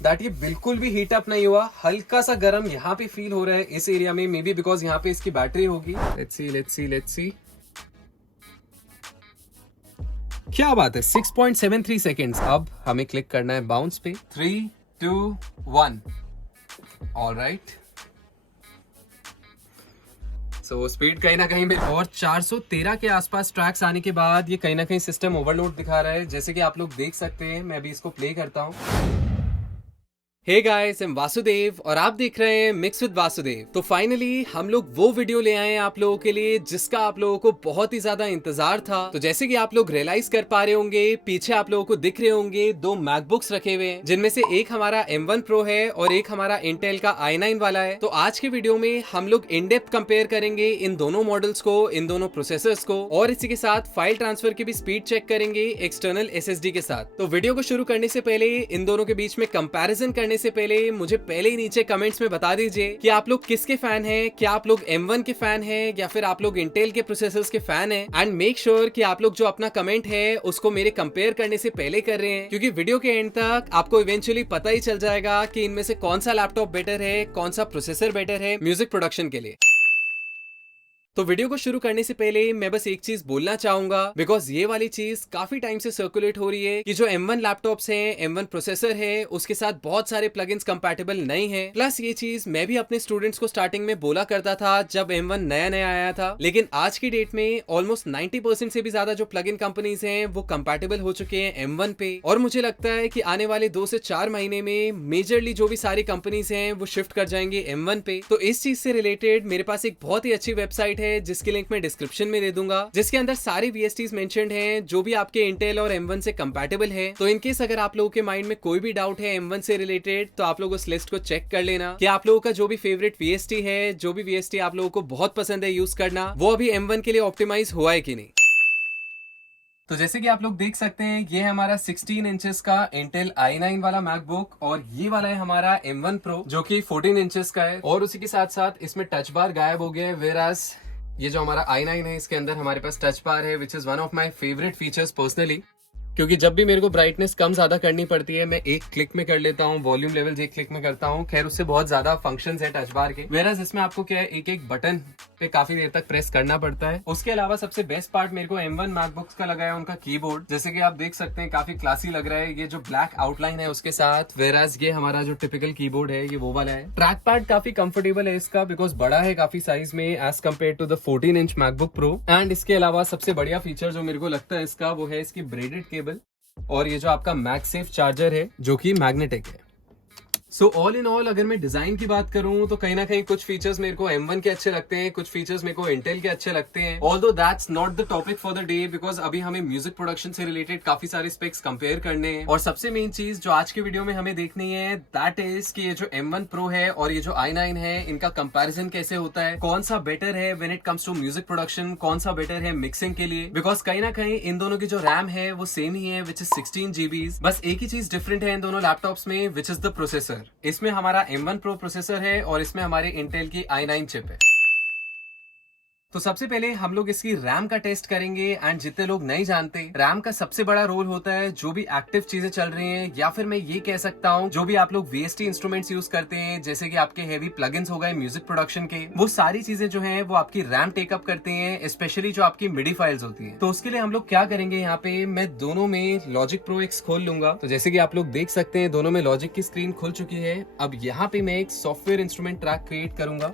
That ये बिल्कुल भी हीट अप नहीं हुआ, हल्का सा गर्म यहाँ पे फील हो रहा है इस एरिया में, मे बी बिकॉज यहाँ पे इसकी बैटरी होगी। Let's see. क्या बात है, 6.73 सेकेंड्स। अब हमें क्लिक करना है बाउंस पे। 3, 2, 1। ऑलराइट, सो स्पीड कहीं ना कहीं में और 413 के आसपास ट्रैक्स आने के बाद ये कहीं ना कहीं सिस्टम ओवरलोड दिखा रहा है, जैसे कि आप लोग देख सकते हैं। मैं अभी इसको प्ले करता हूँ। हे गाइस, I'm वासुदेव और आप देख रहे हैं मिक्स विद वासुदेव। तो फाइनली हम लोग वो वीडियो ले आए हैं आप लोगों के लिए जिसका आप लोगों को बहुत ही ज्यादा इंतजार था। तो जैसे कि आप लोग रियलाइज कर पा रहे होंगे, पीछे आप लोगों को दिख रहे होंगे दो मैकबुक्स रखे हुए हैं, जिनमें से एक हमारा M1 Pro है और एक हमारा इंटेल का i9 वाला है। तो आज के वीडियो में हम लोग इन डेप्थ कंपेयर करेंगे इन दोनों मॉडल्स को, इन दोनों प्रोसेसर्स को, और इसी के साथ फाइल ट्रांसफर की भी स्पीड चेक करेंगे एक्सटर्नल SSD के साथ। तो वीडियो को शुरू करने से पहले, इन दोनों के बीच में कंपैरिजन करने से पहले मुझे पहले ही नीचे कमेंट्स में बता दीजिए कि आप लोग किसके फैन हैं। क्या आप लोग M1 के फैन हैं या फिर आप लोग इंटेल के प्रोसेसर्स के फैन हैं। एंड मेक श्योर कि आप लोग जो अपना कमेंट है उसको मेरे कंपेयर करने से पहले कर रहे हैं, क्योंकि वीडियो के एंड तक आपको इवेंचुअली पता ही चल जाएगा कि इनमें से कौन सा लैपटॉप बेटर है, कौन सा प्रोसेसर बेटर है म्यूजिक प्रोडक्शन के लिए। तो वीडियो को शुरू करने से पहले मैं बस एक चीज बोलना चाहूंगा, बिकॉज ये वाली चीज काफी टाइम से सर्कुलेट हो रही है कि जो M1 लैपटॉप्स हैं, M1 प्रोसेसर है, उसके साथ बहुत सारे प्लगइन्स कंपैटिबल नहीं है। प्लस ये चीज मैं भी अपने स्टूडेंट्स को स्टार्टिंग में बोला करता था जब M1 नया नया आया था, लेकिन आज की डेट में ऑलमोस्ट 90% से भी ज्यादा जो प्लगइन कंपनीज हैं वो कंपैटिबल हो चुके हैं M1 पे। और मुझे लगता है कि आने वाले 2 से 4 महीने में मेजरली जो भी सारी कंपनीज हैं वो शिफ्ट कर जाएंगे M1 पे। तो इस चीज से रिलेटेड मेरे पास एक बहुत ही अच्छी वेबसाइट है जिसकी लिंक मैं डिस्क्रिप्शन में दे दूंगा, जिसके अंदर सारे VSTs मेंशन्ड हैं जो भी आपके इंटेल और M1 से कंपैटिबल है। तो इनकेस अगर आप लोगों के माइंड में कोई भी डाउट है M1 से रिलेटेड, तो आप लोग उस लिस्ट को चेक कर लेना कि आप लोगों का जो भी फेवरेट VST है, जो भी VST आप लोगों को बहुत पसंद है यूज करना, वो अभी M1 के लिए ऑप्टिमाइज हुआ है कि नहीं। तो जैसे कि आप लोग देख सकते हैं, ये है हमारा 16 इंचेस का इंटेल i9 वाला मैकबुक और ये वाला है हमारा M1 Pro जो कि 14 इंचेस का है। और उसी के साथ साथ इसमें टच बार गायब हो गया है, वेराज ये जो हमारा i9 है इसके अंदर हमारे पास टच बार है, which is one of my favourite features personally, क्योंकि जब भी मेरे को ब्राइटनेस कम ज्यादा करनी पड़ती है मैं एक क्लिक में कर लेता हूँ, वॉल्यूम लेवल एक क्लिक में करता हूँ। खैर उससे बहुत ज्यादा फंक्शंस है टच बार के, वेराज इसमें आपको क्या है एक एक बटन पे काफी देर तक प्रेस करना पड़ता है। उसके अलावा सबसे बेस्ट पार्ट मेरे को M1 मैकबुक्स का लगा है उनका कीबोर्ड, जैसे कि आप देख सकते हैं काफी क्लासी लग रहा है, ये जो ब्लैक आउटलाइन है उसके साथ। वेराज ये हमारा जो टिपिकल कीबोर्ड है ये वो वाला है। ट्रैक पैड काफी कंफर्टेबल है इसका, बिकॉज बड़ा है काफी साइज में as compare to the 14 inch MacBook Pro. And इसके अलावा सबसे बढ़िया फीचर जो मेरे को लगता है इसका वो है इसकी ब्रेडेड केबल और ये जो आपका मैगसेफ चार्जर है जो कि मैग्नेटिक है। सो ऑल इन ऑल अगर मैं डिजाइन की बात करूं तो कहीं ना कहीं कुछ फीचर्स मेरे को M1 के अच्छे लगते हैं, कुछ फीचर्स मेरे को इंटेल के अच्छे लगते हैं। Although that's not the topic for the day, because अभी हमें म्यूजिक प्रोडक्शन से रिलेटेड काफी सारे स्पेक्स कंपेयर करने हैं। और सबसे मेन चीज जो आज के वीडियो में हमें देखनी है दैट इज कि ये जो M1 Pro है और ये जो i9 है इनका कंपेरिजन कैसे होता है, कौन सा बेटर है when it comes to music production, कौन सा बेटर है मिक्सिंग के लिए। बिकॉज कहीं ना कहीं इन दोनों की जो रैम है वो सेम ही है, विच इज 16 GB। बस एक ही चीज डिफरेंट है इन दोनों लैपटॉप्स में, विच इज द प्रोसेसर। इसमें हमारा M1 Pro प्रोसेसर है और इसमें हमारे इंटेल की i9 चिप है। तो सबसे पहले हम लोग इसकी रैम का टेस्ट करेंगे। एंड जितने लोग नहीं जानते, रैम का सबसे बड़ा रोल होता है जो भी एक्टिव चीजें चल रही हैं, या फिर मैं ये कह सकता हूँ जो भी आप लोग VST इंस्ट्रूमेंट्स यूज करते हैं, जैसे कि आपके हेवी प्लगइन्स हो गए म्यूजिक प्रोडक्शन के, वो सारी चीजें जो हैं वो आपकी रैम टेकअप करते हैं, स्पेशली जो आपकी मिडी फाइल्स होती है। तो उसके लिए हम लोग क्या करेंगे, यहाँ पे मैं दोनों में लॉजिक प्रो एक्स खोल लूंगा। तो जैसे कि आप लोग देख सकते हैं दोनों में लॉजिक की स्क्रीन खुल चुकी है। अब यहाँ पे मैं एक सॉफ्टवेयर इंस्ट्रूमेंट ट्रैक क्रिएट करूंगा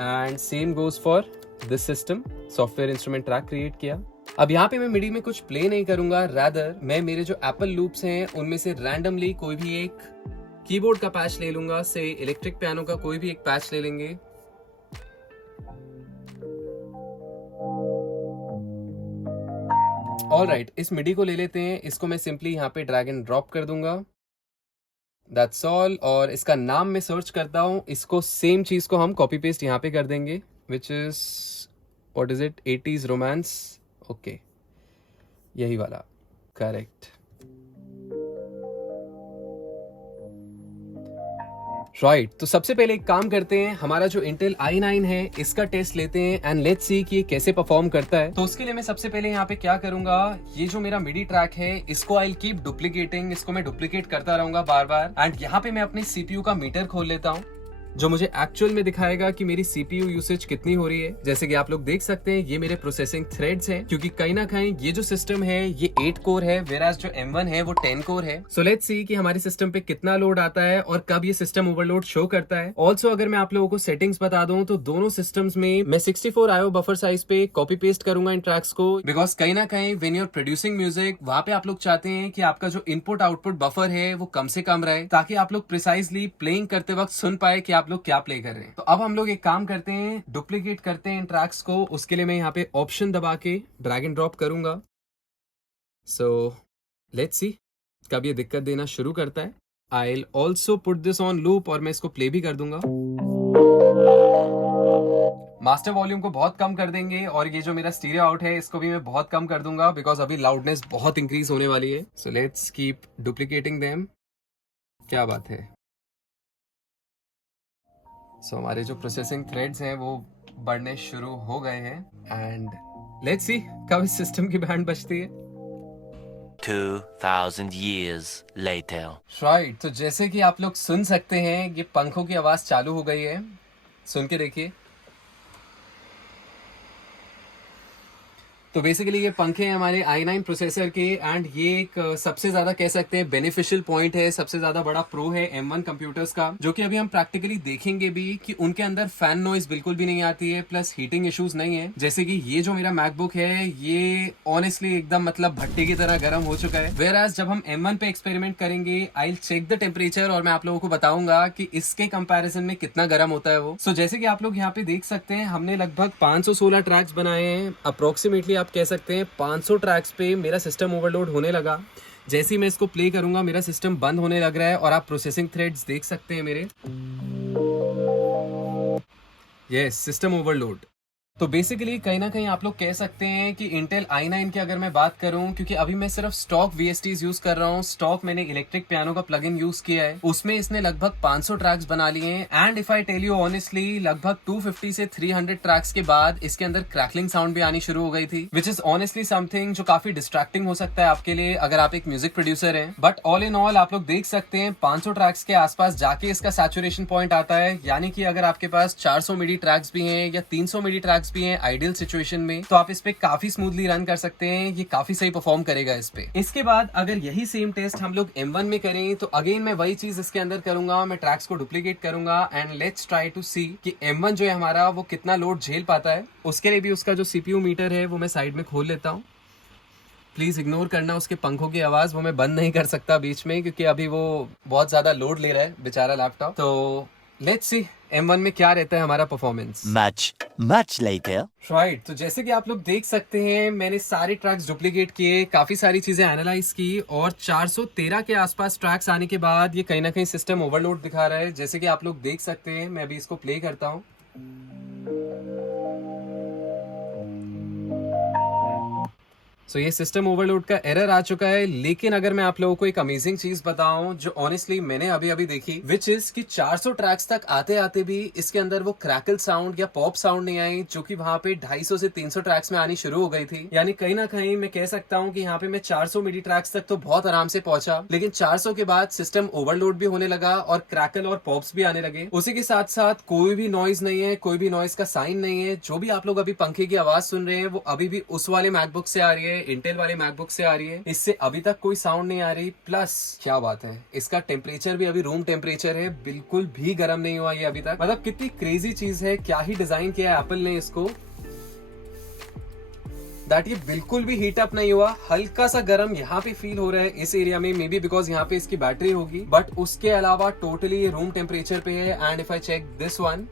and same goes for this system. Software instrument track create किया। अब यहाँ पे मैं मिडी में कुछ प्ले नहीं करूंगा, रादर मैं मेरे जो एप्पल लूप्स हैं उनमें से रैंडमली कोई भी एक कीबोर्ड का पैच ले लूंगा, से इलेक्ट्रिक पियानो का कोई भी एक पैच ले लेंगे। ऑलराइट, इस मिडी को ले लेते हैं, इसको मैं सिंपली यहाँ पे ड्रैग एंड ड्रॉप कर दूंगा, दैट्स ऑल। और इसका नाम मैं सर्च करता हूँ, इसको सेम चीज को हम कॉपी पेस्ट यहाँ पे कर देंगे, which is what is it 80s romance. Okay, यही वाला, करेक्ट। राइट तो सबसे पहले एक काम करते हैं, हमारा जो Intel i9 है इसका टेस्ट लेते हैं एंड लेट्स सी कि ये कैसे परफॉर्म करता है। तो उसके लिए मैं सबसे पहले यहाँ पे क्या करूंगा, ये जो मेरा मिडी ट्रैक है इसको आई कीप डुप्लीकेटिंग, इसको मैं डुप्लीकेट करता रहूंगा बार बार। एंड यहाँ पे मैं अपने CPU का मीटर खोल लेता हूँ जो मुझे एक्चुअल में दिखाएगा कि मेरी CPU यूसेज कितनी हो रही है। जैसे कि आप लोग देख सकते हैं ये मेरे प्रोसेसिंग थ्रेड्स हैं, क्योंकि कहीं ना कहीं ये जो सिस्टम है ये 8 कोर है, वेराज जो M1 है वो 10 कोर है। सो लेट्स सी कि हमारे सिस्टम पे कितना लोड आता है और कब ये सिस्टम ओवरलोड शो करता है। ऑल्सो अगर मैं आप लोगों को सेटिंग्स बता दूं तो दोनों सिस्टम्स में मैं 64 IO बफर साइज पे कॉपी पेस्ट करूंगा इन ट्रैक्स को, बिकॉज कहीं ना कहीं when you are producing music वहां पे आप लोग चाहते हैं कि आपका जो इनपुट आउटपुट बफर है वो कम से कम रहे, ताकि आप लोग प्रिसाइजली प्लेइंग करते वक्त सुन पाए कि आप लोग क्या प्ले कर रहे हैं। तो अब हम लोग एक काम करते हैं, डुप्लीकेट करते हैं इन ट्रैक्स को। उसके लिए मैं यहाँ पे ऑप्शन दबा के ड्रैग एंड ड्रॉप करूंगा। सो लेट्स सी कब ये दिक्कत देना शुरू करता है। I will also put this on loop और मैं इसको प्ले भी कर दूंगा। मास्टर वॉल्यूम को बहुत कम कर देंगे और ये जो मेरा स्टीरियो आउट है इसको भी मैं बहुत कम कर दूंगा, बिकॉज अभी लाउडनेस बहुत इंक्रीज होने वाली है। So let's keep duplicating them. क्या बात है। सो हमारे जो प्रोसेसिंग थ्रेड्स हैं वो बढ़ने शुरू हो गए हैं एंड लेट्स सी कब इस सिस्टम की बैंड बजती है। 2000 years later. राइट तो जैसे कि आप लोग सुन सकते हैं ये पंखों की आवाज चालू हो गई है, सुन के देखिए। तो बेसिकली ये पंखे हैं हमारे i9 प्रोसेसर के एंड ये एक सबसे ज्यादा कह सकते हैं बेनिफिशियल पॉइंट है, सबसे ज्यादा बड़ा प्रो है M1 कंप्यूटर्स का, जो कि अभी हम प्रैक्टिकली देखेंगे भी कि उनके अंदर फैन नॉइज बिल्कुल भी नहीं आती है, प्लस हीटिंग इश्यूज नहीं है। जैसे कि ये जो मेरा मैकबुक है ये ऑनेस्टली एकदम मतलब भट्टी की तरह गर्म हो चुका है। वेयरएज जब हम M1 पे एक्सपेरिमेंट करेंगे I will check the temperature और मैं आप लोगों को बताऊंगा कि इसके कंपैरिजन में कितना गर्म होता है वो। सो जैसे कि आप लोग यहाँ पे देख सकते हैं हमने लगभग 516 ट्रैक्स बनाए हैं। अप्रोक्सीमेटली आप कह सकते हैं 500 ट्रैक्स पे मेरा सिस्टम ओवरलोड होने लगा। जैसे ही मैं इसको प्ले करूंगा मेरा सिस्टम बंद होने लग रहा है और आप प्रोसेसिंग थ्रेड्स देख सकते हैं मेरे। Yes, system overload. तो बेसिकली कहीं ना कहीं आप लोग कह सकते हैं कि Intel i9 की अगर मैं बात करूं, क्योंकि अभी मैं सिर्फ स्टॉक VSTs यूज कर रहा हूं, स्टॉक मैंने इलेक्ट्रिक पियानो का प्लगइन यूज किया है, उसमें इसने लगभग 500 ट्रैक्स बना लिए हैं। And if I tell you honestly लगभग 250 से 300 ट्रैक्स के बाद इसके अंदर क्रैकलिंग साउंड भी आनी शुरू हो गई थी, विच इज ऑनेस्टली समथिंग जो काफी डिस्ट्रैक्टिंग हो सकता है आपके लिए अगर आप एक म्यूजिक प्रोड्यूसर हैं। बट ऑल इन ऑल आप लोग देख सकते हैं 500 ट्रैक्स के आसपास जाके इसका सैचुरेशन पॉइंट आता है, यानी कि अगर आपके पास 400 मिडी ट्रैक्स भी हैं या 300 मिडी ट्रैक्स भी हैं आइडियल सिचुएशन में, तो आप इस पे काफी स्मूथली रन कर सकते हैं, ये काफी सही परफॉर्म करेगा इस पे। इसके बाद अगर यही सेम टेस्ट हम लोग M1 में करें तो अगेन मैं वही चीज इसके अंदर करूंगा, मैं ट्रैक्स को डुप्लीकेट करूंगा एंड लेट्स ट्राई टू सी कि M1 जो है हमारा वो कितना लोड झेल पाता है। उसके लिए भी उसका जो CPU मीटर है वो मैं साइड में खोल लेता हूँ। प्लीज इग्नोर करना उसके पंखों की आवाज, वो मैं बंद नहीं कर सकता बीच में क्योंकि अभी वो बहुत ज्यादा लोड ले रहा है बेचारा लैपटॉप। तो लेट्स सी M1 में क्या रहता है हमारा परफॉर्मेंस। Much later. राइट तो जैसे कि आप लोग देख सकते हैं मैंने सारे ट्रैक्स डुप्लीकेट किए, काफी सारी चीजें एनालाइज की और 413 के आसपास ट्रैक्स आने के बाद ये कहीं ना कहीं सिस्टम ओवरलोड दिखा रहा है। जैसे कि आप लोग देख सकते हैं, मैं अभी इसको प्ले करता हूँ। सो ये सिस्टम ओवरलोड का एरर आ चुका है, लेकिन अगर मैं आप लोगों को एक अमेजिंग चीज बताऊं जो ऑनेस्टली मैंने अभी देखी, विच इज कि 400 ट्रैक्स तक आते आते भी इसके अंदर वो क्रैकल साउंड या पॉप साउंड नहीं आई, जो कि वहां पे 250 से 300 ट्रैक्स में आनी शुरू हो गई थी। यानी कहीं ना कहीं मैं कह सकता हूं कि यहाँ पे मैं 400 मिडी ट्रैक्स तक तो बहुत आराम से पहुंचा, लेकिन 400 के बाद सिस्टम ओवरलोड भी होने लगा और क्रैकल और पॉप्स भी आने लगे। उसी के साथ साथ कोई भी नॉइज नहीं है, कोई भी नॉइज का साइन नहीं है। जो भी आप लोग अभी पंखे की आवाज सुन रहे हैं वो अभी भी उस वाले मैकबुक से आ रही है, इंटेल वाले मैकबुक से आ रही है, इससे अभी तक कोई साउंड नहीं आ रही। प्लस क्या बात है, इसका टेम्परेचर भी अभी रूम टेम्परेचर है, बिल्कुल भी गर्म नहीं हुआ ये अभी तक। मतलब कितनी क्रेजी चीज है, क्या ही डिजाइन किया है एप्पल ने इसको, दैट ये बिल्कुल भी हीट अप नहीं हुआ। हल्का सा गर्म यहाँ पे फील हो रहा है इस एरिया में, मे बी बिकॉज यहाँ पे इसकी बैटरी होगी, बट उसके अलावा टोटली ये रूम टेम्परेचर पे है। And if I check this one,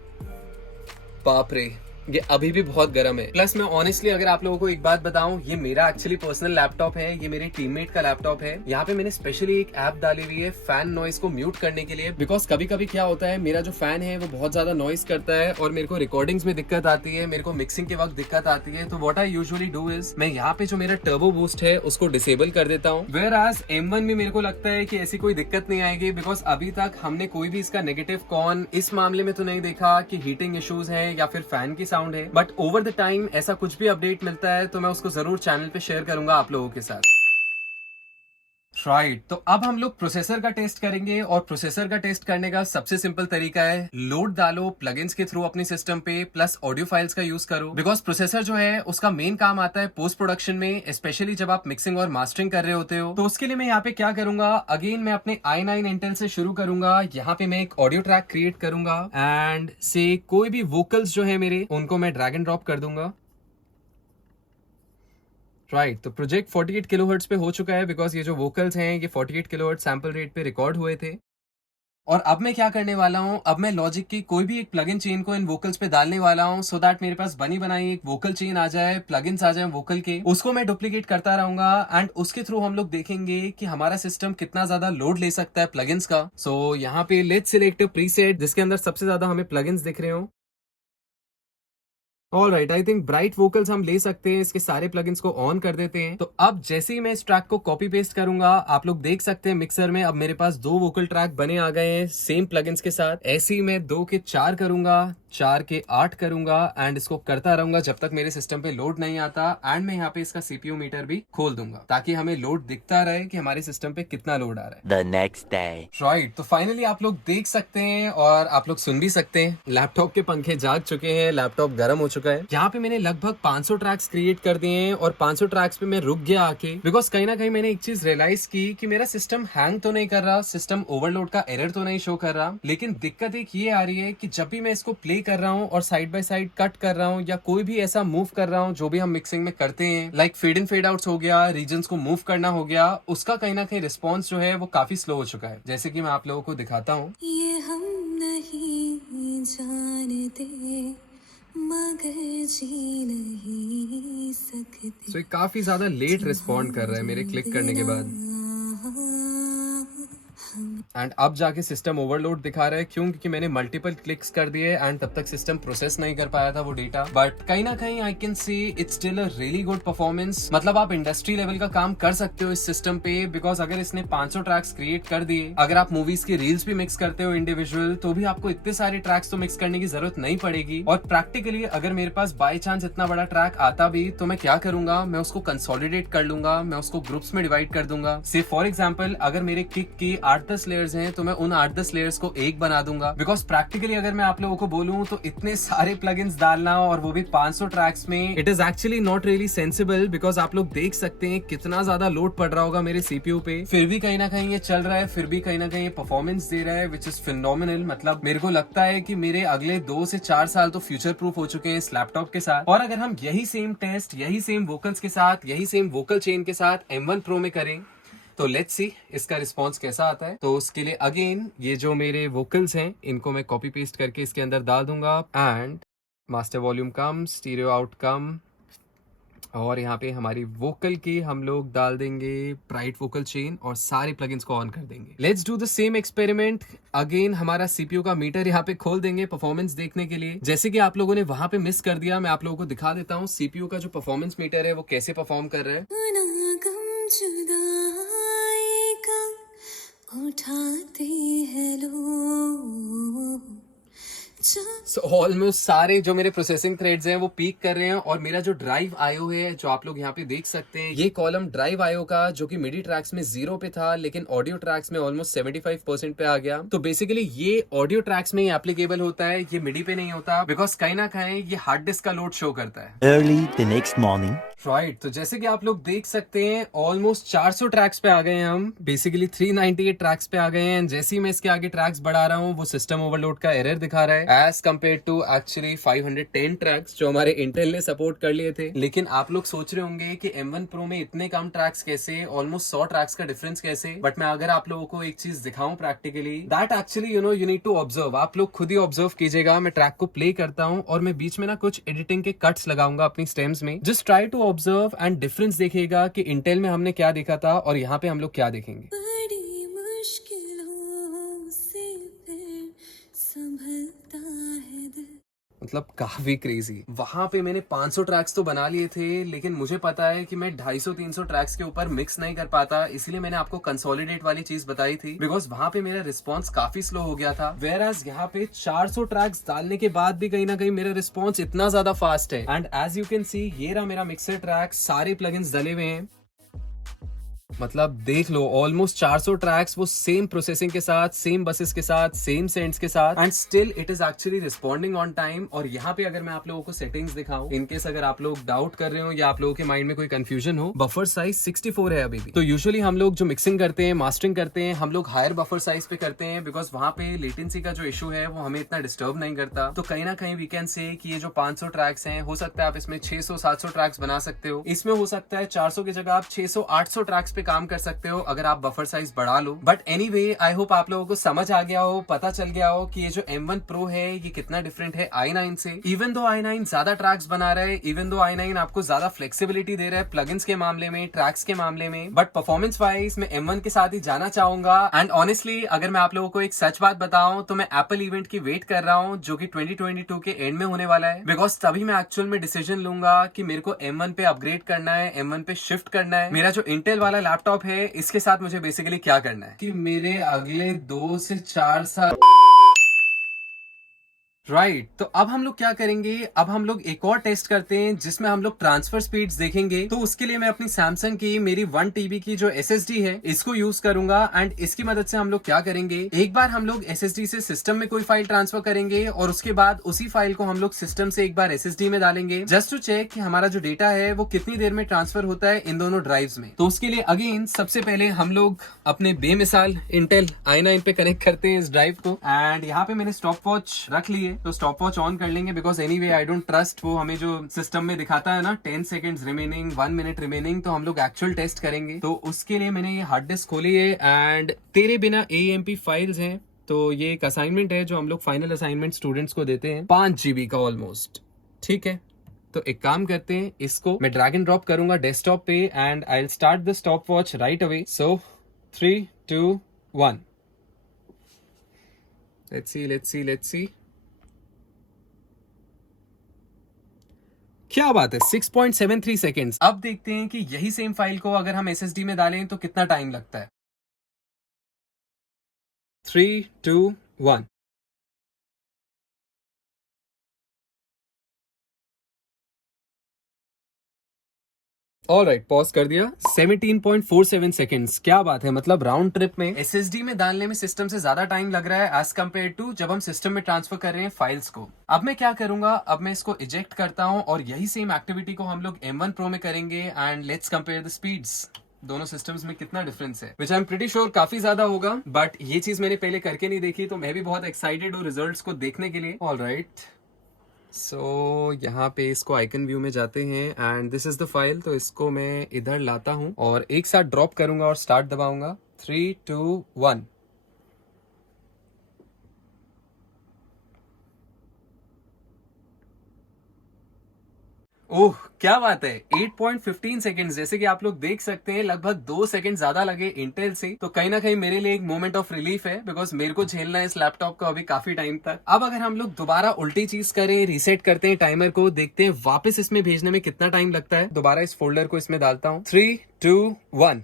बाप रे, ये अभी भी बहुत गर्म है। प्लस मैं ऑनेस्टली अगर आप लोगों को एक बात बताऊं, ये मेरा एक्चुअली पर्सनल लैपटॉप है, ये मेरे टीममेट का लैपटॉप है। यहाँ पे मैंने स्पेशली एक ऐप डाली हुई है फैन नॉइस को म्यूट करने के लिए, बिकॉज कभी कभी क्या होता है, मेरा जो फैन है वो बहुत ज्यादा नॉइस करता है और मेरे को रिकॉर्डिंग्स में दिक्कत आती है, मेरे को मिक्सिंग के वक्त दिक्कत आती है। तो what I usually do is, मैं यहाँ पे जो मेरा टर्बो बूस्ट है उसको डिसेबल कर देता हूँ। वेयर एज M1 में मेरे को लगता है कि ऐसी कोई दिक्कत नहीं आएगी, बिकॉज अभी तक हमने कोई भी इसका नेगेटिव कॉन इस मामले में तो नहीं देखा कि हीटिंग इश्यूज है या फिर फैन की साउंड है। बट ओवर द टाइम ऐसा कुछ भी अपडेट मिलता है तो मैं उसको जरूर चैनल पे शेयर करूंगा आप लोगों के साथ। राइट, तो अब हम लोग प्रोसेसर का टेस्ट करेंगे और प्रोसेसर का टेस्ट करने का सबसे सिंपल तरीका है, लोड डालो प्लगइन्स के थ्रू अपनी सिस्टम पे, प्लस ऑडियो फाइल्स का यूज करो। बिकॉज प्रोसेसर जो है उसका मेन काम आता है पोस्ट प्रोडक्शन में, स्पेशली जब आप मिक्सिंग और मास्टरिंग कर रहे होते हो। तो उसके लिए मैं यहाँ पे क्या करूंगा, अगेन मैं अपने i9 इंटेल से शुरू करूंगा। यहाँ पे मैं एक ऑडियो ट्रैक क्रिएट करूंगा एंड से कोई भी वोकल्स जो है मेरे उनको मैं ड्रैग एंड ड्रॉप कर दूंगा। राइट, तो प्रोजेक्ट 48 किलोहर्ट्ज पे हो चुका है, बिकॉज ये जो वोकल्स हैं ये 48 किलोहर्ट्ज सैंपल रेट पे रिकॉर्ड हुए थे। और अब मैं क्या करने वाला हूँ, अब मैं लॉजिक की कोई भी एक प्लगइन चेन को इन वोकल्स पे डालने वाला हूँ, सो दैट मेरे पास बनी बनाई एक वोकल चेन आ जाए, प्लगइन्स आ जाए वोकल के, उसको मैं डुप्लीकेट करता रहूंगा एंड उसके थ्रू हम लोग देखेंगे कि हमारा सिस्टम कितना ज्यादा लोड ले सकता है प्लगइन्स का। सो यहाँ पे लेट्स सिलेक्ट प्रीसेट जिसके अंदर सबसे ज्यादा हमें प्लगइन्स दिख रहे हो। All right, I think bright vocals हम ले सकते हैं, इसके सारे प्लगइन्स को ऑन कर देते हैं। तो अब जैसे ही मैं इस ट्रैक को कॉपी पेस्ट करूंगा, आप लोग देख सकते हैं मिक्सर में अब मेरे पास 2 वोकल ट्रैक बने आ गए हैं सेम प्लगइन्स के साथ। ऐसे ही मैं 2 के 4 करूंगा, 4 के 8 करूंगा एंड इसको करता रहूंगा जब तक मेरे सिस्टम पे लोड नहीं आता। एंड मैं यहाँ पे इसका CPU मीटर भी खोल दूंगा ताकि हमें लोड दिखता रहे कि हमारे सिस्टम पे कितना लोड आ रहा है। The next day. राइट, तो फाइनली आप लोग देख सकते हैं और आप लोग सुन भी सकते हैं, लैपटॉप के पंखे जाग चुके हैं, लैपटॉप गर्म हो चुका है। यहाँ पे मैंने लगभग 500 ट्रैक्स क्रिएट कर दिए हैं और 500 ट्रैक्स पे मैं रुक गया आके, बिकॉज कहीं ना कहीं मैंने एक चीज रियलाइज की कि मेरा सिस्टम हैंग तो नहीं कर रहा, सिस्टम ओवरलोड का एरर तो नहीं शो कर रहा, लेकिन दिक्कत एक ये आ रही है कि जब भी मैं इसको प्ले कर रहा हूँ और साइड बाय साइड कट कर रहा हूँ या कोई भी ऐसा मूव कर रहा हूँ जो भी हम मिक्सिंग में करते हैं, like fade in fade outs हो गया, रीजन्स को मूव करना हो गया, उसका कहीं ना कहीं रिस्पॉन्स जो है वो काफी स्लो हो चुका है। जैसे कि मैं आप लोगों को दिखाता हूँ, ये हम नहीं जानते मगर जी नहीं सकते। तो ये काफी ज्यादा लेट रिस्पॉन्ड कर रहा है मेरे क्लिक करने के बाद। एंड अब जाके सिस्टम ओवरलोड दिखा रहा है, क्यों? क्योंकि मैंने मल्टीपल क्लिक्स कर दिए एंड तब तक सिस्टम प्रोसेस नहीं कर पाया था वो डेटा। बट कहीं ना कहीं I can see it's still a really good performance. मतलब आप इंडस्ट्री लेवल का काम कर सकते हो इस सिस्टम पे, बिकॉज अगर इसने 500 ट्रैक्स क्रिएट कर दिए, अगर आप मूवीज की रील्स भी मिक्स करते हो इंडिविजुअल, तो भी आपको इतने सारे ट्रैक्स तो मिक्स करने की जरूरत नहीं पड़ेगी। और प्रैक्टिकली अगर मेरे पास बाय चांस इतना बड़ा ट्रैक आता भी तो मैं क्या करूंगा, मैं उसको कंसोलिडेट कर लूंगा, मैं उसको ग्रुप्स में डिवाइड कर दूंगा। से फॉर एग्जाम्पल अगर मेरे किक की 8-10 लेयर्स हैं तो मैं उन 8-10 लेयर्स को एक बना दूंगा। बिकॉज प्रैक्टिकली अगर मैं आप लोगों को बोलूं तो इतने सारे प्लगइन्स डालना और वो भी 500 ट्रैक्स में, it is actually not really sensible. Because आप लोग देख सकते हैं कितना ज्यादा लोड पड़ रहा होगा मेरे CPU पे, फिर भी कहीं ना कहीं ये चल रहा है, फिर भी कहीं ना कहीं ये परफॉर्मेंस दे रहा है, विच इज फिनोमिनल। मतलब मेरे को लगता है कि मेरे अगले 2 से 4 साल तो फ्यूचर प्रूफ हो चुके हैं इस लैपटॉप के साथ। और अगर हम यही सेम टेस्ट, यही सेम वोकल्स के साथ, यही सेम वोकल चेन के साथ M1 Pro में करें तो लेट्स सी इसका रिस्पॉन्स कैसा आता है। तो उसके लिए अगेन ये जो मेरे वोकल्स हैं इनको मैं कॉपी पेस्ट करके इसके अंदर डाल दूंगा एंड मास्टर वॉल्यूम कम, स्टीरियो आउट कम, और यहाँ पे हमारी वोकल की हम लोग डाल देंगे ब्राइट वोकल चेन और सारे प्लगइन्स को ऑन कर देंगे। Let's do the same experiment again. हमारा CPU का मीटर यहाँ पे खोल देंगे परफॉर्मेंस देखने के लिए। जैसे कि आप लोगों ने वहां पे मिस कर दिया, मैं आप लोगों को दिखा देता हूँ CPU का जो परफॉर्मेंस मीटर है वो कैसे परफॉर्म कर रहा है। उठाते हैं लोग सो ऑलमोस्ट सारे जो मेरे प्रोसेसिंग थ्रेड्स हैं वो पीक कर रहे हैं और मेरा जो ड्राइव आईओ है जो आप लोग यहाँ पे देख सकते हैं, ये कॉलम ड्राइव आईओ का जो कि मिडी ट्रैक्स में 0 पे था लेकिन ऑडियो ट्रैक्स में ऑलमोस्ट 75% पे आ गया। तो बेसिकली ये ऑडियो ट्रैक्स में ही एप्लीकेबल होता है, ये मिडी पे नहीं होता, बिकॉज कहीं ना कहीं ये हार्ड डिस्क का लोड शो करता है। Early the next morning. Right, तो जैसे कि आप लोग देख सकते हैं ऑलमोस्ट 400 ट्रैक्स पे आ गए हैं हम, बेसिकली 398 ट्रैक्स पे आ गए हैं। जैसे ही मैं इसके आगे ट्रैक्स बढ़ा रहा हूँ वो सिस्टम ओवरलोड का एरर दिखा रहा है। As compare to actually 510 tracks जो हमारे इंटेल ने सपोर्ट कर लिए थे। लेकिन आप लोग सोच रहे होंगे कि M1 Pro में इतने कम ट्रैक्स कैसे, ऑलमोस्ट 100 ट्रैक्स का डिफरेंस कैसे। बट मैं अगर आप लोगों को एक चीज दिखाऊं practically, that actually you need to observe. आप लोग खुद ही ऑब्जर्व कीजिएगा। मैं ट्रैक को प्ले करता हूं और मैं बीच में ना कुछ एडिटिंग के कट्स लगाऊंगा अपनी स्टेम्स में। Just try to observe and difference देखिएगा कि इंटेल में हमने क्या देखा था और यहाँ पे हम लोग क्या देखेंगे। बड़ी मुश्किलों से फिर संभलता है दिल। मतलब काफी क्रेजी। वहां पे मैंने 500 ट्रैक्स तो बना लिए थे, लेकिन मुझे पता है कि मैं 250-300 ट्रैक्स के ऊपर मिक्स नहीं कर पाता, इसलिए मैंने आपको कंसोलिडेट वाली चीज बताई थी, बिकॉज वहां पे मेरा रिस्पॉन्स काफी स्लो हो गया था। वेयर एज यहाँ पे 400 ट्रैक्स डालने के बाद भी कहीं ना कहीं मेरा रिस्पॉन्स इतना ज्यादा फास्ट है। And as you can see, ये रहा मेरा मिक्सर ट्रैक, सारे प्लगइन्स डले हुए हैं। मतलब देख लो, ऑलमोस्ट 400 ट्रैक्स वो सेम प्रोसेसिंग के साथ, सेम बसेस के साथ, सेम सेंट्स के साथ, and still it is actually responding on time. और यहाँ पे अगर मैं आप लोगों को सेटिंग्स दिखाऊं, इनकेस अगर आप लोग डाउट कर रहे हो या आप लोगों के माइंड में कोई कंफ्यूजन हो, बफर साइज 64 है अभी भी। तो यूजुअली हम लोग जो मिक्सिंग करते हैं, मास्टरिंग करते हैं, हम लोग हायर बफर साइज पे करते हैं, बिकॉज वहां पे लेटेंसी का जो इशू है वो हमें इतना डिस्टर्ब नहीं करता। तो कहीं ना कहीं वी कैन से कि ये जो 500 ट्रैक्स हैं, हो सकता है आप इसमें 600-700 ट्रैक्स बना सकते हो। इसमें हो सकता है 400 की जगह आप 600-800 ट्रैक्स पे काम कर सकते हो अगर आप बफर साइज बढ़ा लो। बट एनीवे, आई होप आप लोगों को समझ आ गया हो, पता चल गया हो कि ये जो M1 Pro है ये कितना डिफरेंट है i9 से। इवन दो i9 ज्यादा ट्रैक्स बना रहा है, इवन दो i9 आपको ज्यादा फ्लेक्सिबिलिटी दे रहा है प्लगइन्स के मामले में, ट्रैक्स के मामले में, बट परफॉर्मेंस वाइज मैं M1 के साथ ही जाना चाहूंगा। एंड ऑनेस्टली अगर मैं आप लोगों को एक सच बात बताऊं तो मैं एप्पल इवेंट की वेट कर रहा हूं जो कि 2022 के एंड में होने वाला है, बिकॉज तभी मैं एक्चुअल में डिसीजन लूंगा कि मेरे को M1 पे अपग्रेड करना है, M1 पे शिफ्ट करना है। मेरा जो इंटेल वाला लैपटॉप है इसके साथ मुझे बेसिकली क्या करना है कि मेरे अगले 2 से 4 साल राइट। तो अब हम लोग क्या करेंगे, अब हम लोग एक और टेस्ट करते हैं जिसमें हम लोग ट्रांसफर स्पीड्स देखेंगे। तो उसके लिए मैं अपनी सैमसंग की मेरी 1 TB की जो SSD है इसको यूज करूंगा। एंड इसकी मदद से हम लोग क्या करेंगे, एक बार हम लोग SSD से सिस्टम में कोई फाइल ट्रांसफर करेंगे और उसके बाद उसी फाइल को हम लोग सिस्टम से एक बार SSD में डालेंगे, जस्ट टू चेक कि हमारा जो डेटा है वो कितनी देर में ट्रांसफर होता है इन दोनों ड्राइव्स में। तो उसके लिए अगेन सबसे पहले हम लोग अपने बेमिसाल इंटेल i9 पे कनेक्ट करते हैं इस ड्राइव को। एंड यहाँ पे मैंने स्टॉप वॉच रख ली है, तो स्टॉप वॉच ऑन कर लेंगे, because anyway I don't trust वो हमें जो सिस्टम में दिखाता है ना 10 सेकंड्स रिमेनिंग, 1 मिनट रिमेनिंग, तो हम लोग एक्चुअल टेस्ट करेंगे। तो उसके लिए मैंने ये हार्ड डिस्क खोली है एंड तेरे बिना AMP फाइल्स हैं। तो ये एक असाइनमेंट है जो हम लोग फाइनल असाइनमेंट स्टूडेंट्स को देते हैं, 5 GB का ऑलमोस्ट। ठीक है, तो एक काम करते हैं, इसको मैं ड्रैग एंड ड्रॉप करूंगा डेस्कटॉप पे and I will start the stop watch right away. So 3, 2, 1, let's see. क्या बात है, 6.73 सेकेंड्स। अब देखते हैं कि यही सेम फाइल को अगर हम SSD में डालें तो कितना टाइम लगता है। 3, 2, 1। ऑलराइट, पॉज कर दिया। 17.47 सेकेंड्स। क्या बात है, मतलब राउंड ट्रिप में SSD में डालने में सिस्टम से ज्यादा टाइम लग रहा है एज कम्पेयर टू जब हम सिस्टम में ट्रांसफर कर रहे हैं फाइल्स को। अब मैं क्या करूंगा, अब मैं इसको इजेक्ट करता हूं और यही सेम एक्टिविटी को हम लोग M1 Pro में करेंगे and let's compare the speeds. दोनों सिस्टम्स में कितना डिफरेंस है, विच आई एम प्रीटी श्योर काफी ज्यादा होगा, बट ये चीज मैंने पहले करके नहीं देखी, तो मैं भी बहुत एक्साइटेड हूँ रिजल्ट्स को देखने के लिए। ऑलराइट, सो यहाँ पे इसको आइकन व्यू में जाते हैं and this is the file. तो इसको मैं इधर लाता हूँ और एक साथ ड्रॉप करूंगा और स्टार्ट दबाऊंगा। 3, 2, 1। ओह क्या बात है, 8.15 सेकेंड्स। जैसे कि आप लोग देख सकते हैं लगभग 2 सेकंड ज्यादा लगे इंटेल से। तो कहीं ना कहीं मेरे लिए एक मोमेंट ऑफ रिलीफ है, बिकॉज मेरे को झेलना है इस लैपटॉप को अभी काफी टाइम तक। अब अगर हम लोग दोबारा उल्टी चीज करें, रीसेट करते हैं टाइमर को, देखते हैं वापस इसमें भेजने में कितना टाइम लगता है। दोबारा इस फोल्डर को इसमें डालता हूँ। 3, 2, 1।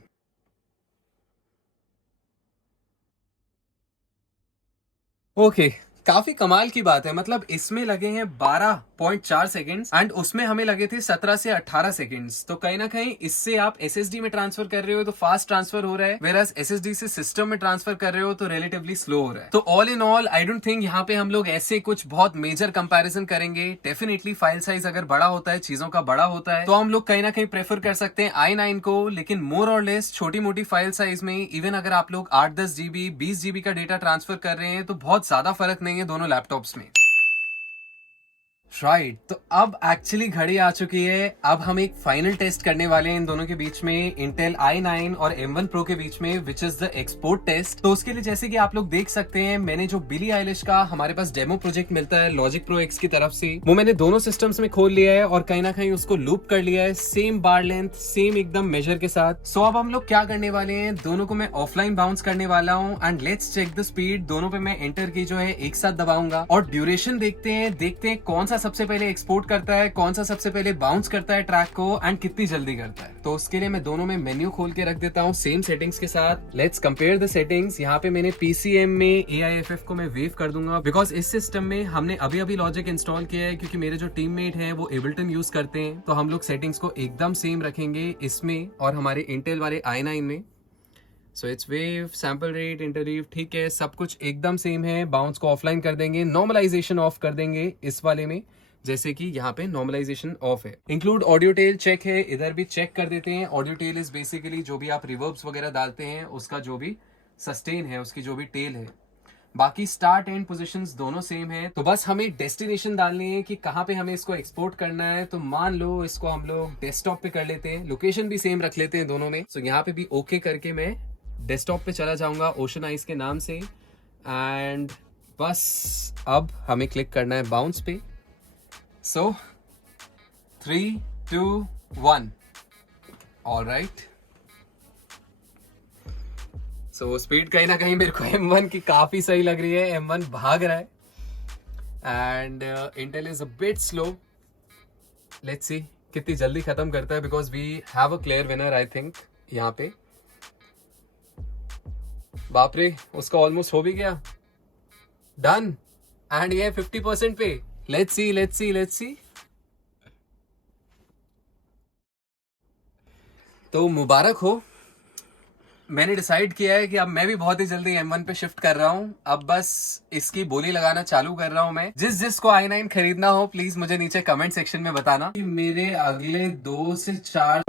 ओके, काफी कमाल की बात है। मतलब इसमें लगे हैं 12.4 सेकेंड्स एंड उसमें हमें लगे थे 17 से 18 सेकेंड्स। तो कहीं ना कहीं इससे आप SSD में ट्रांसफर कर रहे हो तो फास्ट ट्रांसफर हो रहा है, वेराज SSD से सिस्टम में ट्रांसफर कर रहे हो तो रिलेटिवली स्लो हो रहा है। तो all in all I don't think यहाँ पे हम लोग ऐसे कुछ बहुत मेजर कंपैरिजन करेंगे। डेफिनेटली फाइल साइज अगर बड़ा होता है, चीजों का बड़ा होता है, तो हम लोग कहीं ना कहीं प्रेफर कर सकते हैं i9 को। लेकिन मोर और लेस छोटी मोटी फाइल साइज में इवन अगर आप लोग 8-10 GB 20 GB का डेटा ट्रांसफर कर रहे हैं तो बहुत ज्यादा फर्क नहीं है दोनों लैपटॉप्स में। राइट तो अब एक्चुअली घड़ी आ चुकी है। अब हम एक फाइनल टेस्ट करने वाले हैं इन दोनों के बीच में, इंटेल i9 और M1 Pro के बीच में, which is the export test. तो उसके लिए जैसे कि आप लोग देख सकते हैं, मैंने जो बिली आइलिश का हमारे पास डेमो प्रोजेक्ट मिलता है लॉजिक प्रो एक्स की तरफ से, वो मैंने दोनों सिस्टम्स में खोल लिया है और कहीं ना कहीं उसको लूप कर लिया है, सेम बार लेंथ, सेम एकदम मेजर के साथ। सो अब हम लोग क्या करने वाले हैं, दोनों को मैं ऑफलाइन बाउंस करने वाला हूँ and let's check the speed. दोनों पे मैं एंटर की जो है एक साथ दबाऊंगा और ड्यूरेशन देखते हैं कौन सा सबसे पहले एक्सपोर्ट करता है, कौन सा सबसे पहले बाउंस करता है ट्रैक को एंड कितनी जल्दी करता है। तो उसके लिए मैं दोनों में मेन्यू खोल के रख देता हूँ सेम सेटिंग्स के साथ। Let's compare the settings. यहाँ पे मैंने PCM में AIFF को मैं वेव कर दूंगा बिकॉज इस सिस्टम में हमने अभी अभी लॉजिक इंस्टॉल किया है, क्योंकि मेरे जो टीममेट हैं वो एबल्टन यूज करते हैं। तो हम लोग सेटिंग्स को एकदम सेम रखेंगे इसमें और हमारे इंटेल वाले i9 में। So it's wave, sample rate, interleave, ठीक है, सब कुछ एकदम सेम है। बाउंस को ऑफलाइन कर देंगे, नॉर्मलाइजेशन ऑफ कर देंगे इस वाले में, जैसे कि यहाँ पे नॉर्मलाइजेशन ऑफ है। इंक्लूड ऑडियो टेल चेक है, इधर भी चेक कर देते हैं। ऑडियो टेल इज बेसिकली जो भी आप रिवर्ब्स वगैरह डालते हैं उसका जो भी सस्टेन है, उसकी जो भी टेल है। बाकी स्टार्ट एंड पोजीशंस दोनों सेम है। तो बस हमें डेस्टिनेशन डालनी है कि कहाँ पे हमें इसको एक्सपोर्ट करना है। तो मान लो इसको हम लोग डेस्कटॉप पे कर लेते हैं, लोकेशन भी सेम रख लेते हैं दोनों में। सो यहाँ पे भी ओके करके मैं डेस्कटॉप पे चला जाऊंगा ओशन आइस के नाम से एंड बस अब हमें क्लिक करना है बाउंस पे। So, 3, 2, 1. All right. So, speed कहीं ना कहीं मेरे को M1 की काफी सही लग रही है। M1 भाग रहा है and Intel is a bit slow. Let's see कितनी जल्दी खत्म करता है, because we have a clear winner I think यहाँ पे। बाप रे, उसका ऑलमोस्ट हो भी गया, डन। एंड ये 50% पे। Let's see. तो मुबारक हो, मैंने डिसाइड किया है कि अब मैं भी बहुत ही जल्दी M1 पे शिफ्ट कर रहा हूँ। अब बस इसकी बोली लगाना चालू कर रहा हूँ मैं। जिसको i9 खरीदना हो प्लीज मुझे नीचे कमेंट सेक्शन में बताना। मेरे अगले 2 से 4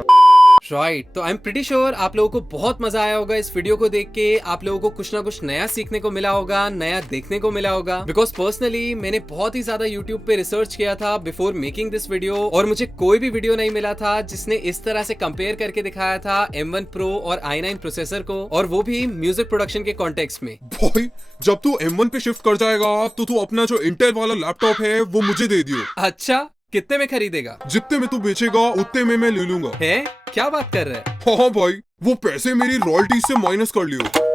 राइट तो आई एम प्रीटी श्योर आप लोगों को बहुत मजा आया होगा इस वीडियो को देख के। आप लोगों को कुछ ना कुछ नया सीखने को मिला होगा, नया देखने को मिला होगा। बिकॉज पर्सनली मैंने बहुत ही ज्यादा यूट्यूब पे रिसर्च किया था बिफोर मेकिंग दिस वीडियो, और मुझे कोई भी वीडियो नहीं मिला था जिसने इस तरह से कंपेयर करके दिखाया था M1 Pro और i9 प्रोसेसर को, और वो भी म्यूजिक प्रोडक्शन के कॉन्टेक्स्ट में। भाई जब तू M1 पे शिफ्ट कर जाएगा तो तू अपना जो इंटेल वाला लैपटॉप है वो मुझे दे दियो। अच्छा, कितने में खरीदेगा? जितने में तू बेचेगा उतने में मैं ले लूंगा। है? क्या बात कर रहा है? हाँ भाई, वो पैसे मेरी रॉयल्टी से माइनस कर लियो।